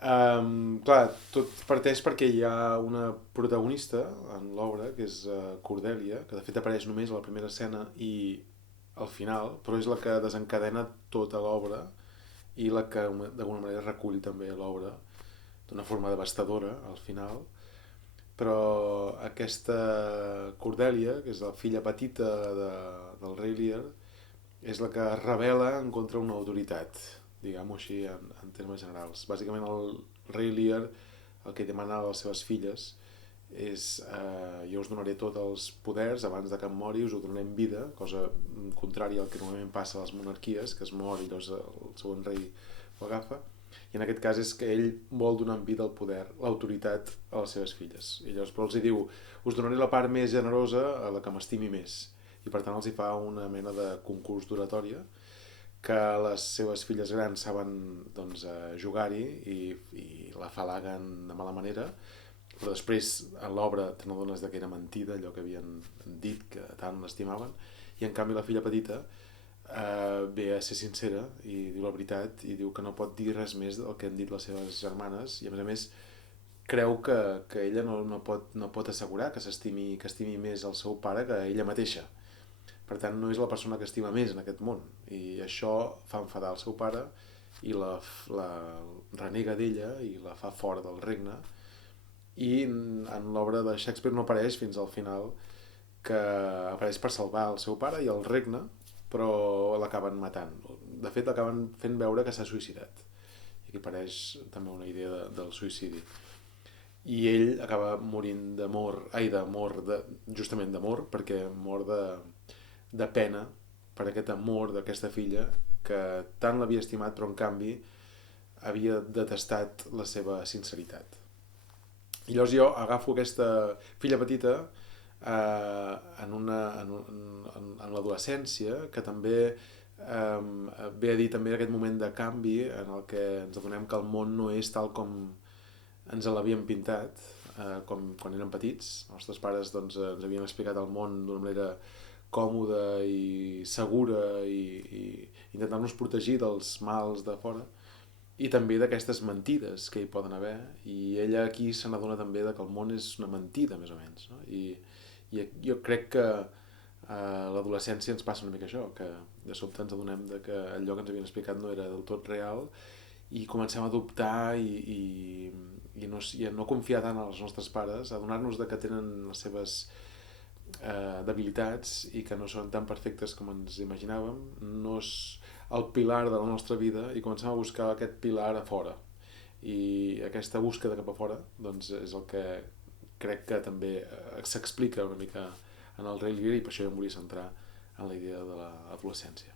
Clar, tot parteix perquè hi ha una protagonista en l'obra, que és Cordèlia, que de fet apareix només a la primera escena i al final, però és la que desencadena tota l'obra i la que d'alguna manera recull també l'obra d'una forma devastadora al final. Però aquesta Cordèlia, que és la filla petita del rei Lear, és la que es rebel·la en contra una autoritat, diguem-ho així en termes generals. Bàsicament el rei Lear el que demana a les seves filles és jo us donaré tots els poders abans de que em mori, us ho donaré en vida, cosa contrària al que normalment passa a les monarquies, que es mor i llavors el següent rei ho agafa, i en aquest cas és que ell vol donar en vida el poder, l'autoritat a les seves filles. I llavors però els hi diu, us donaré la part més generosa a la que m'estimi més. I per tant els hi fa una mena de concurs d'oratòria que les seves filles grans saben doncs, jugar-hi i la falaguen de mala manera, però després en l'obra te n'adones que era mentida allò que havien dit que tant l'estimaven, i en canvi la filla petita ve a ser sincera i diu la veritat i diu que no pot dir res més del que han dit les seves germanes, i a més creu que ella no pot assegurar que estimi més el seu pare que ella mateixa. Per tant, no és la persona que estima més en aquest món. I això fa enfadar el seu pare i la renega d'ella i la fa fora del regne. I en l'obra de Shakespeare no apareix fins al final, que apareix per salvar el seu pare i el regne, però l'acaben matant. De fet, acaben fent veure que s'ha suïcidat. I aquí apareix també una idea del suïcidi. I ell acaba morint d'amor, justament d'amor, perquè mor de pena per aquest amor d'aquesta filla que tant l'havia estimat però en canvi havia detestat la seva sinceritat. I llavors jo agafo aquesta filla petita en l'adolescència, que també ve a dir també aquest moment de canvi en el que ens adonem que el món no és tal com ens l'havien pintat com quan érem petits. Els nostres pares doncs, ens havien explicat el món d'una manera còmoda i segura i intentant-nos protegir dels mals de fora i també d'aquestes mentides que hi poden haver, i ella aquí se n'adona també que el món és una mentida més o menys, no? I jo crec que a l'adolescència ens passa una mica això, que de sobte ens adonem que allò que ens havien explicat no era del tot real i comencem a dubtar i a no confiar tant en els nostres pares, a adonar-nos que tenen les seves debilitats i que no són tan perfectes com ens imaginàvem, no és el pilar de la nostra vida, i comencem a buscar aquest pilar a fora. I aquesta búsqueda cap a fora doncs, és el que crec que també s'explica una mica en el Rei Lear, i per això jo em volia centrar en la idea de l'adolescència.